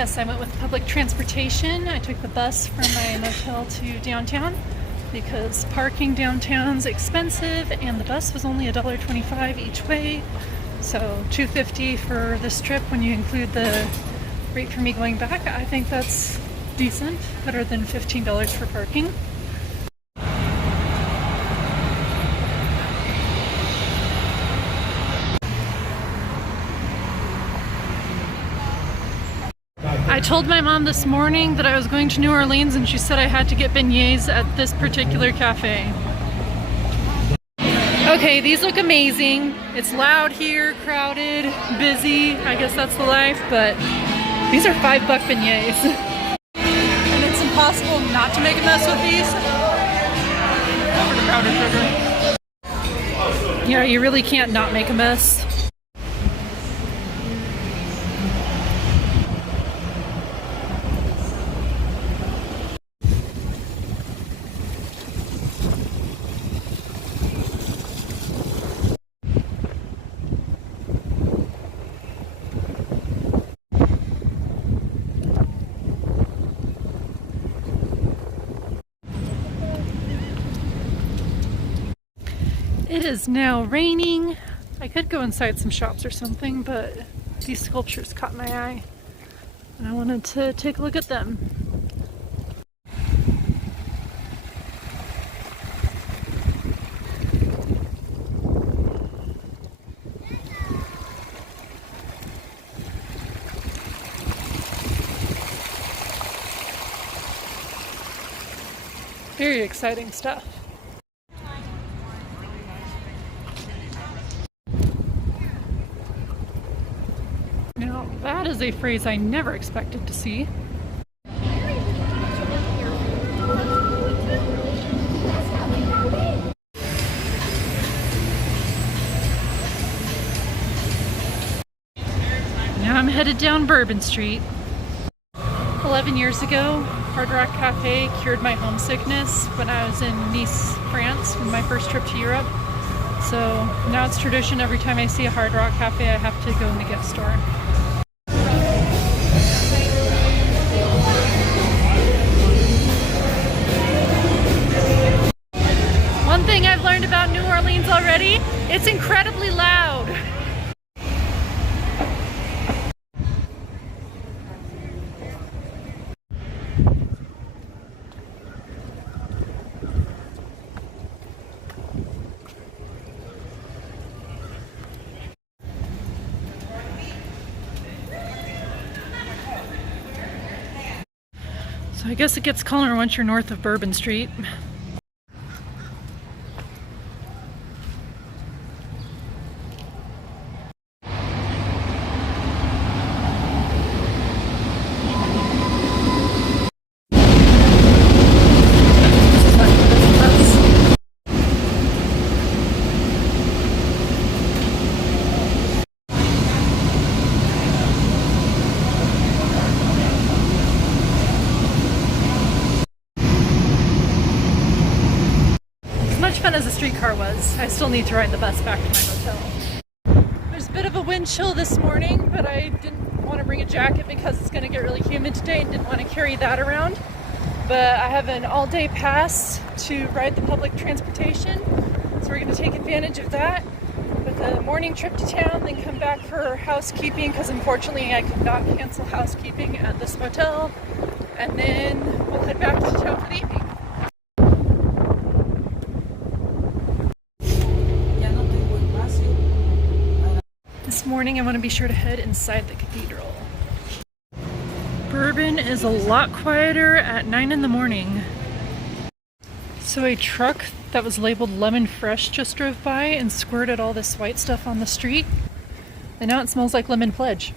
Yes, I went with public transportation. I took the bus from my motel to downtown because parking downtown's expensive and the bus was only $1.25 each way. So $2.50 for this trip when you include the rate for me going back. I think that's decent, better than $15 for parking. I told my mom this morning that I was going to New Orleans and she said I had to get beignets at this particular cafe. Okay, these look amazing. It's loud here, crowded, busy. I guess that's the life, but these are $5 beignets. And it's impossible not to make a mess with these. Over to powdered sugar. Yeah, you really can't not make a mess. It is now raining. I could go inside some shops or something, but these sculptures caught my eye and I wanted to take a look at them. Very exciting stuff. Now, that is a phrase I never expected to see. Now I'm headed down Bourbon Street. 11 years ago, Hard Rock Cafe cured my homesickness when I was in Nice, France, on my first trip to Europe. So now it's tradition, every time I see a Hard Rock Cafe, I have to go in the gift store. One thing I've learned about New Orleans already, it's incredibly loud. So I guess it gets calmer once you're north of Bourbon Street. Fun as the streetcar was, I still need to ride the bus back to my motel. There's a bit of a wind chill this morning, but I didn't want to bring a jacket because it's going to get really humid today and didn't want to carry that around. But I have an all-day pass to ride the public transportation, so we're going to take advantage of that with a morning trip to town, then come back for housekeeping because unfortunately I could not cancel housekeeping at this motel, and then we'll head back to town for the evening. This morning I want to be sure to head inside the cathedral. Bourbon is a lot quieter at 9 in the morning. So a truck that was labeled Lemon Fresh just drove by and squirted all this white stuff on the street. And now it smells like Lemon Pledge.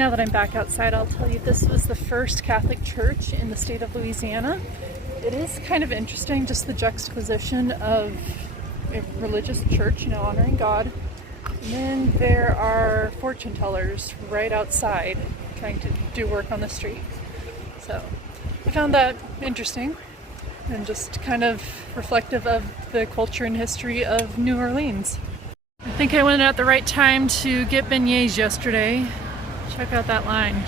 Now that I'm back outside, I'll tell you this was the first Catholic church in the state of Louisiana. It is kind of interesting, just the juxtaposition of a religious church, you know, honoring God. And then there are fortune tellers right outside trying to do work on the street. So I found that interesting and just kind of reflective of the culture and history of New Orleans. I think I went at the right time to get beignets yesterday. Check out that line.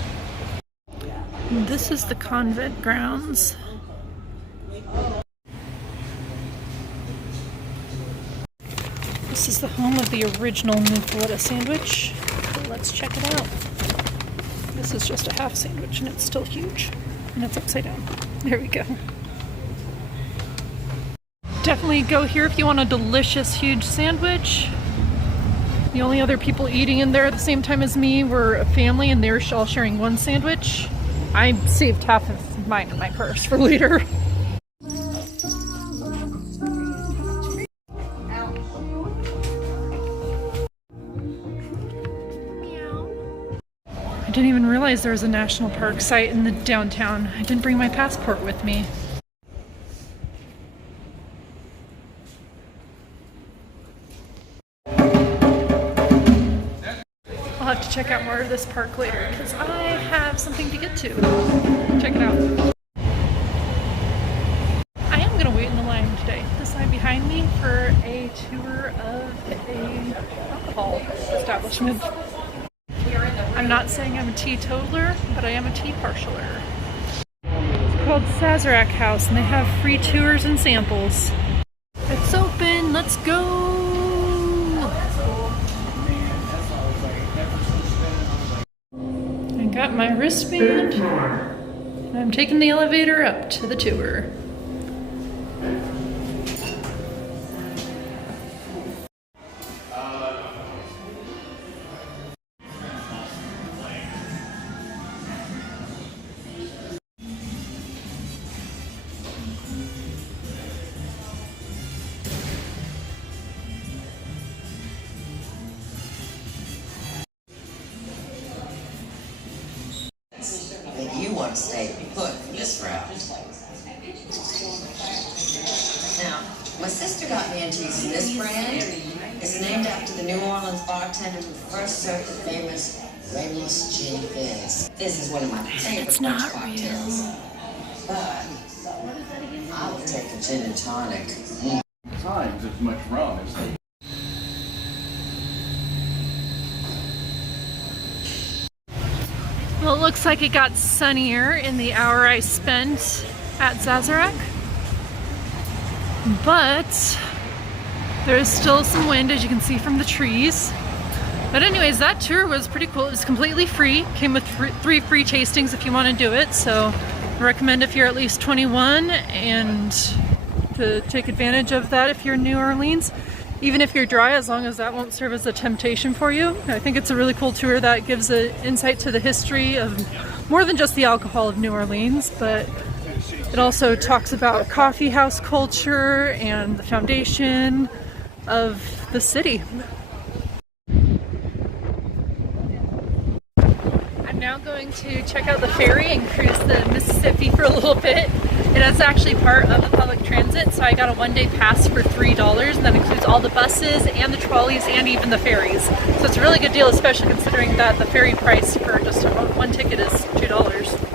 This is the convent grounds. This is the home of the original muffaletta sandwich. So let's check it out. This is just a half sandwich and it's still huge. And it's upside down. There we go. Definitely go here if you want a delicious, huge sandwich. The only other people eating in there at the same time as me were a family, and they were all sharing one sandwich. I saved half of mine in my purse for later. I didn't even realize there was a national park site in the downtown. I didn't bring my passport with me. I'll have to check out more of this park later because I have something to get to. Check it out. I am going to wait in the line today. This line behind me for a tour of a alcohol establishment. I'm not saying I'm a teetotaler, but I am a tea parceler. It's called Sazerac House and they have free tours and samples. It's open, let's go! Got my wristband, and I'm taking the elevator up to the tour. You want to stay put this route. Now, my sister got me into using this brand. It's named after the New Orleans bartender who first served the famous Ramos Gin Fizz. This is one of my favorite cocktails. But I will take a gin and tonic. Times as much rum as they. Well, it looks like it got sunnier in the hour I spent at Sazerac, but there's still some wind, as you can see from the trees. But anyways, that tour was pretty cool. It was completely free. Came with 3 free tastings if you want to do it. So I recommend if you're at least 21 and to take advantage of that if you're in New Orleans. Even if you're dry, as long as that won't serve as a temptation for you. I think it's a really cool tour that gives an insight to the history of more than just the alcohol of New Orleans, but it also talks about coffee house culture and the foundation of the city. I'm now going to check out the ferry and cruise the Mississippi for a little bit. It is actually part of the public transit, so I got a one-day pass for $3, and that includes all the buses and the trolleys and even the ferries. So it's a really good deal, especially considering that the ferry price for just one ticket is $2.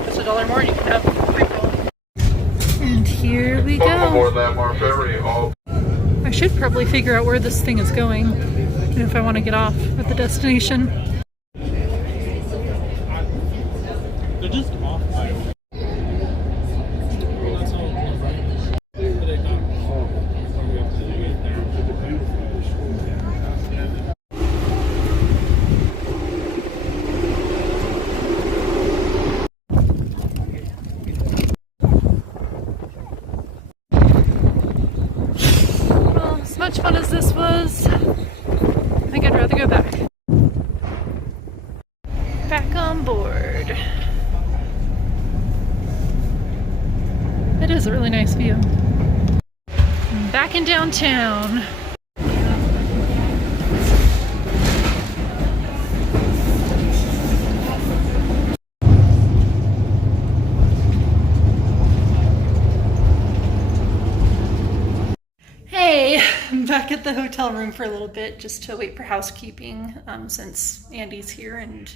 Just $1 more and you can have free going. And here we go. I should probably figure out where this thing is going and if I want to get off at the destination. They're just off. Well, as much fun as this was, I think I'd rather go back. Back on board. It is a really nice view. Back in downtown. back at the hotel room for a little bit just to wait for housekeeping since Andy's here and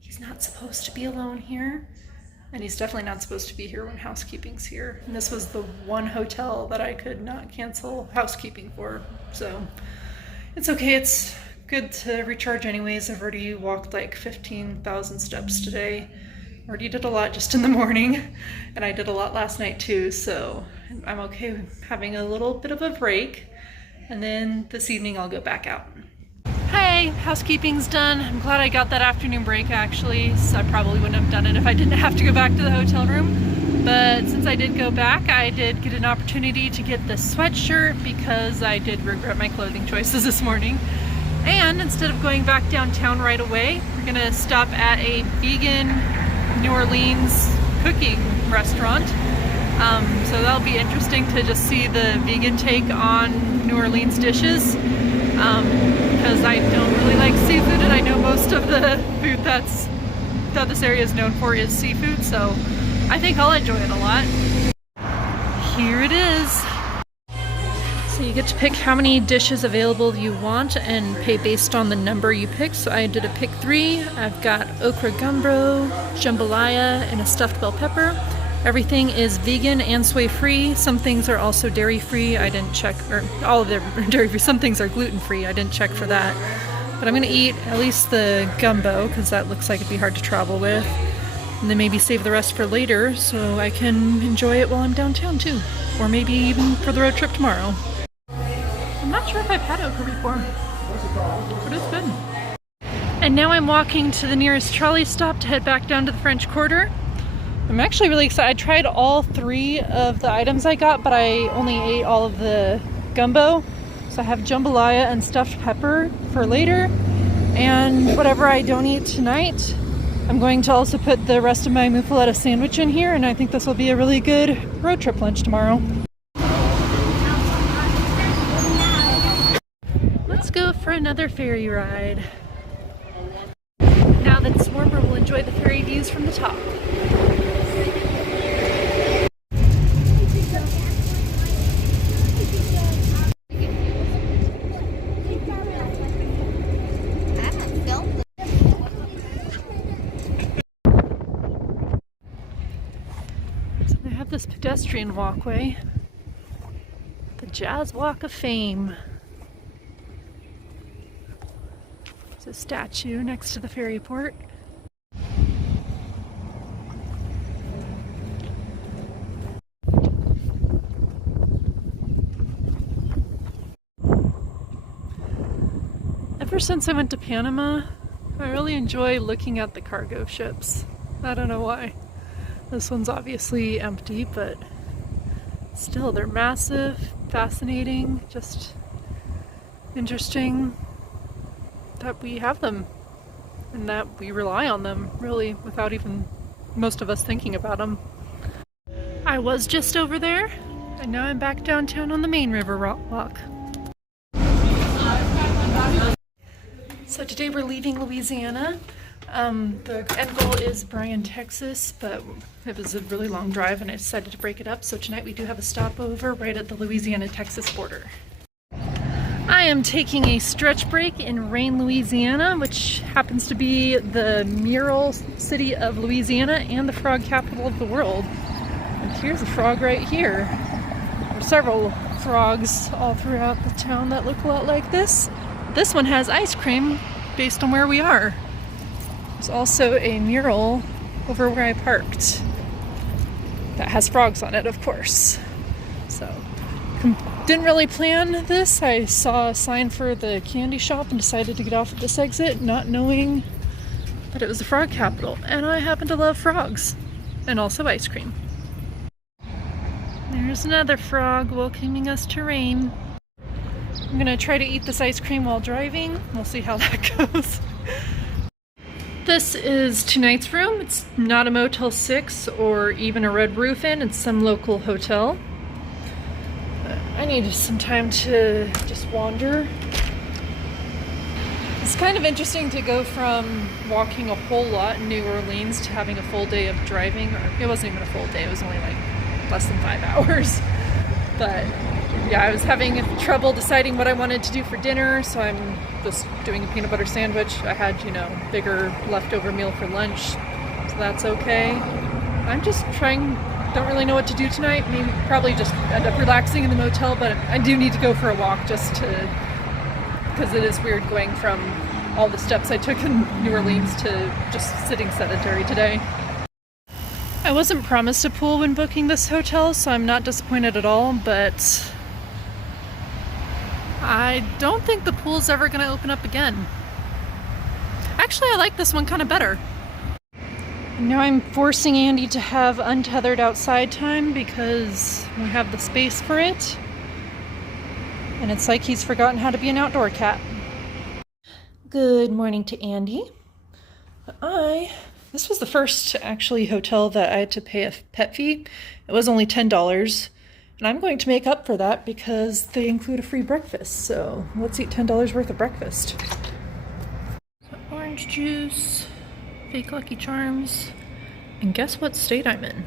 he's not supposed to be alone here. And he's definitely not supposed to be here when housekeeping's here. And this was the one hotel that I could not cancel housekeeping for. So it's okay. It's good to recharge anyways. I've already walked like 15,000 steps today. Already did a lot just in the morning. And I did a lot last night too. So I'm okay with having a little bit of a break. And then this evening I'll go back out. Hey, housekeeping's done. I'm glad I got that afternoon break actually. So I probably wouldn't have done it if I didn't have to go back to the hotel room. But since I did go back, I did get an opportunity to get the sweatshirt because I did regret my clothing choices this morning. And instead of going back downtown right away, we're gonna stop at a vegan New Orleans cooking restaurant. So that'll be interesting to just see the vegan take on New Orleans dishes. Because I don't really like seafood and I know most of the food that this area is known for is seafood, so I think I'll enjoy it a lot. Here it is. So you get to pick how many dishes available you want and pay based on the number you pick. So I did a pick 3. I've got okra gumbo, jambalaya, and a stuffed bell pepper. Everything is vegan and soy free. Some things are also dairy free. I didn't check, or all of them are dairy free. Some things are gluten free. I didn't check for that. But I'm gonna eat at least the gumbo because that looks like it'd be hard to travel with. And then maybe save the rest for later so I can enjoy it while I'm downtown too. Or maybe even for the road trip tomorrow. I'm not sure if I've had okra before, but it's good. And now I'm walking to the nearest trolley stop to head back down to the French Quarter. I'm actually really excited. I tried all 3 of the items I got, but I only ate all of the gumbo. So I have jambalaya and stuffed pepper for later. And whatever I don't eat tonight, I'm going to also put the rest of my muffaletta sandwich in here, and I think this will be a really good road trip lunch tomorrow. Let's go for another ferry ride. Now that it's warmer, we'll enjoy the ferry views from the top. This pedestrian walkway, the Jazz Walk of Fame. There's a statue next to the ferry port. Ever since I went to Panama, I really enjoy looking at the cargo ships. I don't know why. This one's obviously empty, but still, they're massive, fascinating, just interesting that we have them and that we rely on them, really, without even most of us thinking about them. I was just over there, and now I'm back downtown on the main river walk. So today we're leaving Louisiana. The end goal is Bryan, Texas, but it was a really long drive and I decided to break it up. So tonight we do have a stopover right at the Louisiana-Texas border. I am taking a stretch break in Rain, Louisiana, which happens to be the mural city of Louisiana and the frog capital of the world. And here's a frog right here. There are several frogs all throughout the town that look a lot like this. This one has ice cream based on where we are. There's also a mural over where I parked that has frogs on it, of course. So, didn't really plan this. I saw a sign for the candy shop and decided to get off at this exit, not knowing that it was the frog capital. And I happen to love frogs, and also ice cream. There's another frog welcoming us to Rain. I'm gonna try to eat this ice cream while driving. We'll see how that goes. This is tonight's room. It's not a Motel 6 or even a Red Roof Inn. It's some local hotel. I needed some time to just wander. It's kind of interesting to go from walking a whole lot in New Orleans to having a full day of driving. Or it wasn't even a full day. It was only like less than 5 hours. But Yeah, I was having trouble deciding what I wanted to do for dinner, so I'm just doing a peanut butter sandwich. I had, bigger leftover meal for lunch, so that's okay. I'm just don't really know what to do tonight. Maybe probably just end up relaxing in the motel, but I do need to go for a walk because it is weird going from all the steps I took in New Orleans to just sitting sedentary today. I wasn't promised a pool when booking this hotel, so I'm not disappointed at all, but I don't think the pool's ever going to open up again. Actually, I like this one kind of better. Now I'm forcing Andy to have untethered outside time because we have the space for it. And it's like he's forgotten how to be an outdoor cat. Good morning to Andy. This was the first actually hotel that I had to pay a pet fee. It was only $10. And I'm going to make up for that because they include a free breakfast. So let's eat $10 worth of breakfast. So orange juice, fake Lucky Charms, and guess what state I'm in?